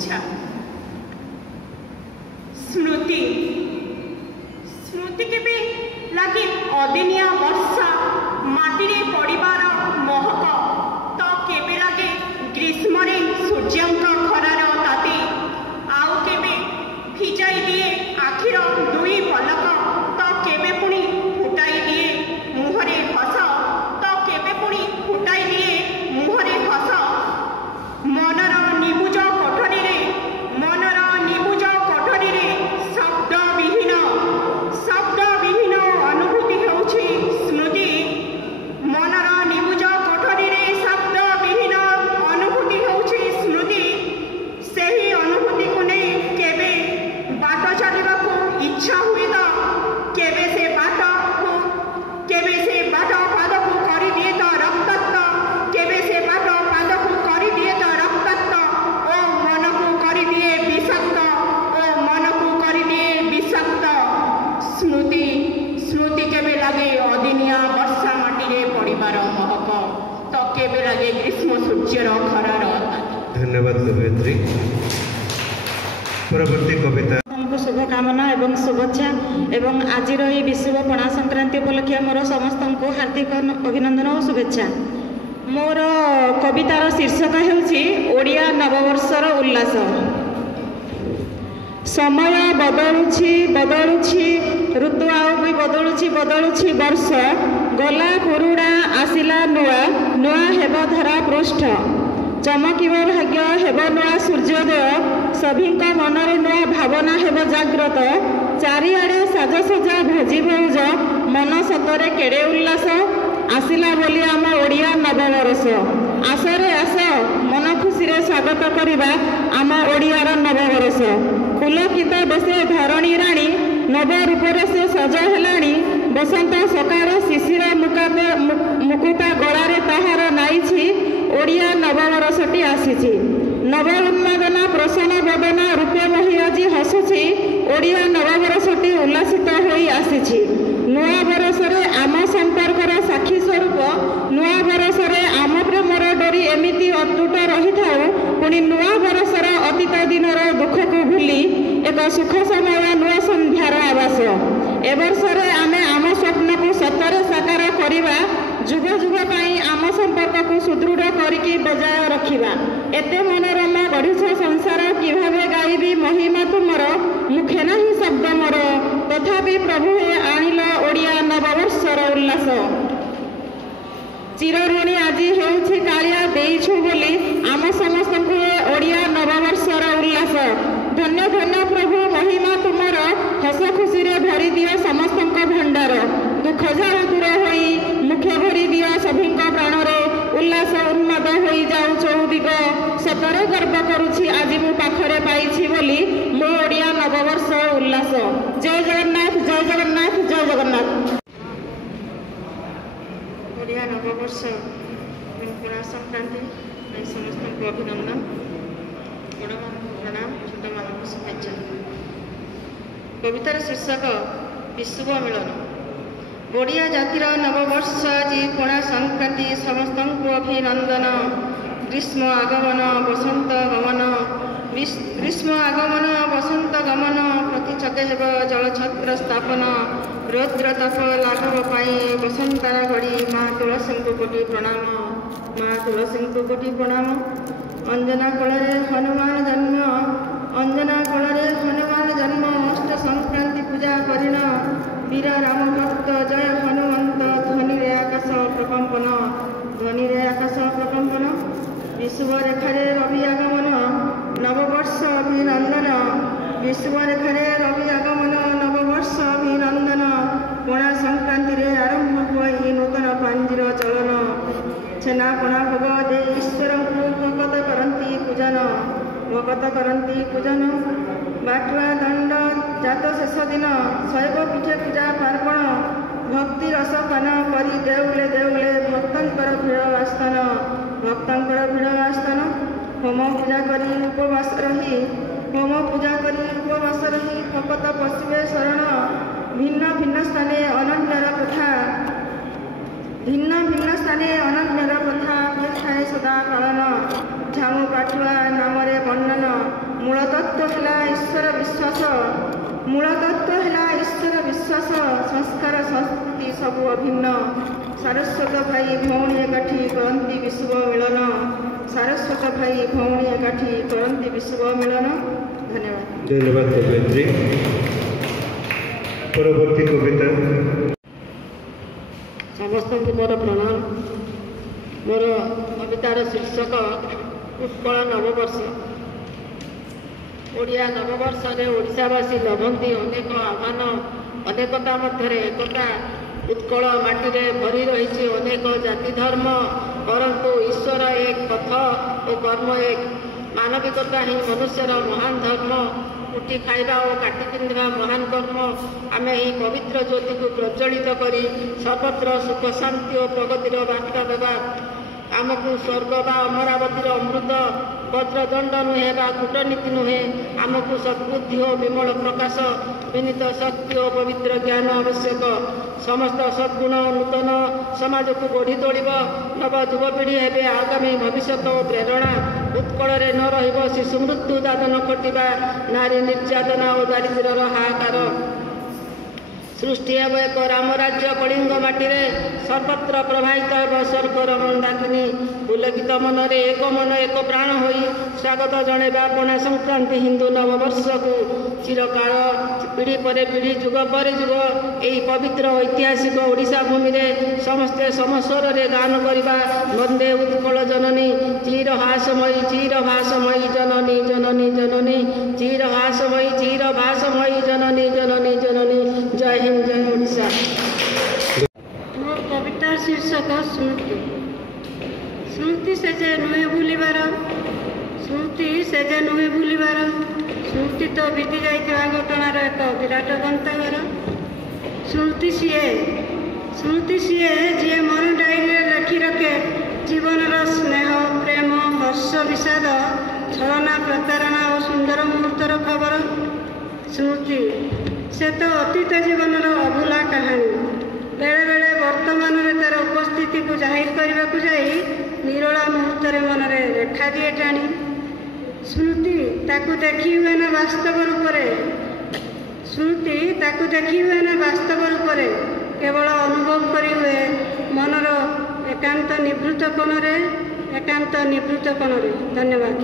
इच्छा। स्मृति स्मृति केबे लगे अदिनिया वर्षा माटी पड़ार महक तो केबे लगे ग्रीष्म सूर्यंक खरार ताती आउ केबे भिजाई दिए आखिर दुई पलक तो केबे पुणी फुटाई दिए मुहरे हस तो केबे पुणी फुटाई दिए मुहरे हस मनर निबुज कोठरी रे शब्द विहीन अनुभूति होउछि स्मृति। मनर निबुज कोठरी रे शब्द विहीन अनुभूति होउछि स्मृति। सेही अनुभूति को नहीं केबे बाट चलवा को इच्छा हुए तो केबे से बाट पाद को करी दिए तो रक्तत्व केबे से बाट पाद को करी दिए तो रक्तत्व ओ मन को करी दिए विषक्त ओ मन को करी दिए विषक्त। स्मृति स्मृति केबे लगे अदिनिया वर्षा माटी रे पड़िबार महक तो केबे लगे ग्रीष्म सूर्यर खरार। धन्यवाद कवियत्री। परवर्ती कविता शुभकामना एवं शुभेच्छा एवं आज विश्व पणा संक्रांति उपलक्षे मोर समस्त को हार्दिक अभिनंदन और शुभेच्छा। मोर कवितार शीर्षक हेउछि ओडिया नववर्षर उल्लास। समय बदलुछि बदलुछि ऋतु आउ भी बदलुछि वर्ष गला पुरुड़ा आसिला नुआ नुआ हेब धरा पृष्ठ चमकिब भाग्य हेब नुआ सूर्योदय सभींक मनरे नुआ भावना हेब जाग्रत चारिआडे साजसजा भोजी भौज मन सतरे केड़े उल्लास आसिला बोली आम ओडिया नववर्ष आसरे आस मन खुशी रे स्वागत करिबा आम ओडियार नववर्ष। पुलकित बेसे धरणी राणी नव रूपरे से सज हेलाणी बसंत सकार शिशिर मुकुटा गलारे ताहार नाइछि ओडिया नववर्षटी आसीछि। नव उन्मादना प्रसन्न बदना रूपे मही आज हसुछि ओडिया नववर्षटी उल्लासित होई आसीछि। नुआ बरसरे आम संपर्कर साक्षी स्वरूप नुआ बरसरे आम प्रेमर डोरी एमिति अतुट रही थाउ पुणी नुआ बरसर अतीत दिनर दुख को भूली एक सुख समय नुआ संध्यार आवास एवर्षरे आमे आम स्वप्न को सतरे साकार करिबा जुग जुग पाई आम संपर्क को सुदृढ़ करिकी बजाय रखिबा। एते मनोरम गढ़िछ संसार किभाबे गाइबी महिमा तुमर मुखे नाही शब्द मोर तथापि प्रभु हे आनिल ओडिया नववर्षर उल्लास। चिरऋणी आज हेउछि कालिया देइछु बोली आम समस्त को ओडिया नववर्षर उल्लास। धन्य धन्य प्रभु महिमा तुमर हस खुशी रे भरी दियो समस्त भंडार दुख झाड़ दूर होई मुख्य भरी दियो सभी प्राण रे उल्लास उन्माद होई जाऊ चौदिग सतरे गर्व करुछि आज मु पाखरे पाइछि बोली मो ओडिया नववर्ष उल्लास। जय जगन्नाथ जय जगन्नाथ जय जगन्नाथ। ओडिया नववर्ष पणा संक्रांति समस्त को अभिनंदन बड़ प्रणाम छोट मान शुभेच्छा। कवितार शीर्षक विश्व मिलन। ओडिया जातिर नववर्ष आज पणा संक्रांति समस्त को अभिनंदन। ग्रीष्म आगमन बसंत गमन ग्रीष्म आगमन बसंत गमन प्रतिचके हेब जलछत्र स्थापन रौद्र तप लाघव पाई बसंतार घड़ी माँ तुलसी को कोटि प्रणाम माँ तुलसी को कोटि प्रणाम। अंजना कलरे हनुमान जन्म अंजना कलरे हनुमान जन्म अष्ट संक्रांति पूजा करिण वीर राम भक्त जय हनुमंत ध्वनि रे आकाश प्रकंपन ध्वनि रे आकाश प्रकंपन। विश्व रेखारे रवि आगमन नववर्ष अभिनंदन विश्व रेखारे रवि आगमन नववर्ष अभिनंदन। पणा संक्रांति रे आरंभ हुई नूतन पांजिर चलन छेना पणा भोग दे ईश्वर भगत करती पूजन बाटुआ दंड जात शेष दिन शैव पीठे पूजा पार्वण भक्ति रस पान करी देउले देउले भक्तंकर भीड़ आस्थान होम पूजा करी उपवास रही भगत पशिवे शरण भिन्न भिन्न स्थाने अनन्यर कथा थाए सदा पालन झामु पाठुआ नाम वर्णन ମୂଳତତ୍ତ୍ୱ ହେଲା ଈଶ୍ୱର ବିଶ୍ୱାସ। ମୂଳତତ୍ତ୍ୱ ହେଲା ଈଶ୍ୱର ବିଶ୍ୱାସ। ସଂସ୍କାର ସଂସ୍କୃତି ସବୁ ଅଭିନ୍ନ। ସାରସ୍ୱତ ଭାଇ ଭଉଣୀ ଏକାଠି କରନ୍ତି ବିଶୁଭ ମିଳନ। ସାରସ୍ୱତ ଭାଇ ଭଉଣୀ ଏକାଠି କରନ୍ତି ବିଶୁଭ ମିଳନ। ଧନ୍ୟବାଦ। ଧନ୍ୟବାଦ କବିୟତ୍ରୀ। ପରବର୍ତ୍ତୀ କବିତା। ସମସ୍ତଙ୍କୁ ମୋର ପ୍ରଣାମ। ମୋର କବିତାର ଶୀର୍ଷକ ଉତ୍କଳ ନବବର୍ଷ। ଓଡ଼ିଆ ନବବର୍ଷରେ ଓଡ଼ିଶାବାସୀ ଲଭନ୍ତି ଅନେକ ଆହ୍ୱାନ, ଅନେକତା ମଧ୍ୟରେ ଏକତା। ଉତ୍କଳ ମାଟିରେ ଭରି ରହିଛି ଅନେକ ଜାତି ଧର୍ମ, ପରନ୍ତୁ ଈଶ୍ୱର ଏକ, ପଥ ଓ କର୍ମ ଏକ। ମାନବିକତା ହିଁ ମନୁଷ୍ୟର ମହାନ ଧର୍ମ। ଉଠି ଖାଇବା ଓ କାଟି ପିନ୍ଧିବା ମହାନ କର୍ମ। ଆମେ ଏହି ପବିତ୍ର ଜ୍ୟୋତିକୁ ପ୍ରଜ୍ୱଳିତ କରି ସର୍ବତ୍ର ସୁଖ ଶାନ୍ତି ଓ ପ୍ରଗତିର ବାର୍ତ୍ତା ଦେବା। ଆମକୁ ସ୍ୱର୍ଗ ବା ଅମରାବତୀର ଅମୃତ, ବଜ୍ରଦଣ୍ଡ ନୁହେଁ ବା କୂଟନୀତି ନୁହେଁ। ଆମକୁ ସଦ୍ବୁଦ୍ଧି ଓ ବିମଳ ପ୍ରକାଶ, ବିନୀତ ଶକ୍ତି ଓ ପବିତ୍ର ଜ୍ଞାନ ଆବଶ୍ୟକ। ସମସ୍ତ ସଦ୍ଗୁଣ ନୂତନ ସମାଜକୁ ଗଢ଼ି ତୋଳିବ। ନବ ଯୁବପିଢ଼ି ହେବେ ଆଗାମୀ ଭବିଷ୍ୟତ ଓ ପ୍ରେରଣା। ଉତ୍କଳରେ ନ ରହିବ ଶିଶୁ ମୃତ୍ୟୁ, ଦାଦନ ଖଟିବା, ନାରୀ ନିର୍ଯାତନା ଓ ଦାରିଦ୍ର୍ୟର ହାହାକାର। ସୃଷ୍ଟି ହେବ ଏକ ରାମ ରାଜ୍ୟ କଳିଙ୍ଗ ମାଟିରେ। ସର୍ବତ୍ର ପ୍ରବାହିତ ହେବ ସ୍ୱର୍ଗର ମନ୍ଦାକିନୀ। ପୁଲକିତ ମନରେ ଏକ ମନ ଏକ ପ୍ରାଣ ହୋଇ ସ୍ୱାଗତ ଜଣାଇବା ପଣା ସଂକ୍ରାନ୍ତି ହିନ୍ଦୁ ନବବର୍ଷକୁ। ଚିରକାଳ ପିଢ଼ି ପରେ ପିଢ଼ି, ଯୁଗ ପରେ ଯୁଗ ଏହି ପବିତ୍ର ଐତିହାସିକ ଓଡ଼ିଶା ଭୂମିରେ ସମସ୍ତେ ସମସ୍ୱରରେ ଗାନ କରିବା। ବନ୍ଦେ ଉତ୍କଳ ଜନନୀ ଚିର ହାସମୟୀ, ଚିର ଭାସମୟୀ ଜନନୀ ଜନନୀ ଜନନୀ, ଚିର ହାସମୟୀ, ଚିର ଭାସମୟୀ ଜନନୀ ଜନନୀ ଜନନୀ। ଜୟ ହିନ୍ଦ, ଜୟ ଓଡ଼ିଶା। ମୋ କବିତାର ଶୀର୍ଷକ ସ୍ମୃତି। ସ୍ମୃତି ସେ ଯେ ନୁହେଁ ଭୁଲିବାର, ସ୍ମୃତି ସେ ଯେ ନୁହେଁ ଭୁଲିବାର। ସ୍ମୃତି ତ ବିତି ଯାଇଥିବା ଘଟଣାର ଏକ ବିରାଟ ଗ୍ରନ୍ଥାଗାର। ସ୍ମୃତି ସିଏ ଯିଏ ମନ ଡାଏରୀରେ ଲେଖି ରଖେ ଜୀବନର ସ୍ନେହ, ପ୍ରେମ, ହର୍ଷ, ବିଷାଦ, ଛଳନା, ପ୍ରତାରଣା ଓ ସୁନ୍ଦର ମୁହୂର୍ତ୍ତର ଖବର। ସ୍ମୃତି ସେ ତ ଅତୀତ ଜୀବନର ଅଭୁଲା କାହାଣୀ। ବେଳେବେଳେ ବର୍ତ୍ତମାନରେ ତା'ର ଉପସ୍ଥିତିକୁ ଜାହିର କରିବାକୁ ଯାଇ ନିରୋଳା ମୁହୂର୍ତ୍ତରେ ମନରେ ରେଖା ଦିଏ ଟାଣି। ସ୍ମୃତି ତାକୁ ଦେଖି ହୁଏ ନା ବାସ୍ତବ ରୂପରେ, ସ୍ମୃତି ତାକୁ ଦେଖି ହୁଏ ନା ବାସ୍ତବ ରୂପରେ, କେବଳ ଅନୁଭବ କରି ହୁଏ ମନର ଏକାନ୍ତ ନିଭୃତ କୋଣରେ, ଏକାନ୍ତ ନିଭୃତ କୋଣରେ। ଧନ୍ୟବାଦ।